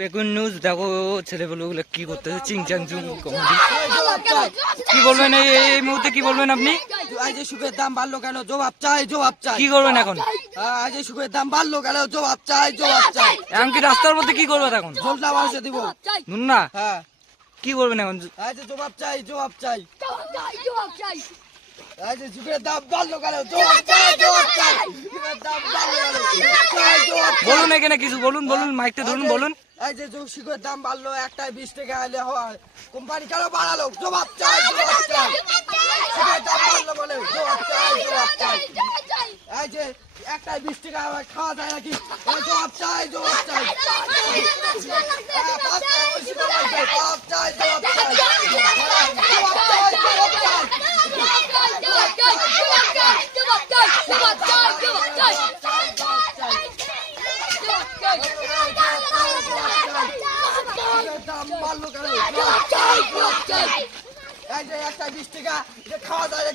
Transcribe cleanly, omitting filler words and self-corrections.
বেগুন নিউজ দেখো, ছেলেগুলো কি করতেছে, চিংচাং চুং কমেডি। কি বলবেন এই মুহূর্তে, কি বলবেন আপনি? আজ সুখের দাম বাড়লো কেন, জবাব চাই, জবাব চাই। কি করবেন এখন? আজ সুখের দাম বাড়লো কেন, জবাব চাই, জবাব চাই। এখন কি রাস্তার মধ্যে কি করবে এখন? জলটা মানুষে দিব না, হ্যাঁ। কি করবেন এখন? আজ জবাব চাই, জবাব চাই। আজ সুখের দাম বাড়লো কেন, জবাব চাই, জবাব চাই। সুখের দাম বাড়লো কেন, চাই, জবাব চাই। বলুন এখানে কিছু বলুন, বলুন মাইকটা ধরুন, বলুন। এই যে সুখের দাম বাড়লো, একটাই 20 টাকা আইলে হয়, কোম্পানি কেন বাড়ালো, জবাব চাই, জবাব চাই। সুখের দাম বাড়লো বলে জবাব চাই, জবাব চাই। এই যে একটাই 20 টাকা খাওয়া যায় নাকি, জবাব চাই, জবাব চাই। জবাব চাই, জবাব চাই। দাম বাড়লো কেন, এই যে একটা 20 টাকা খাওয়া যায় নাকি।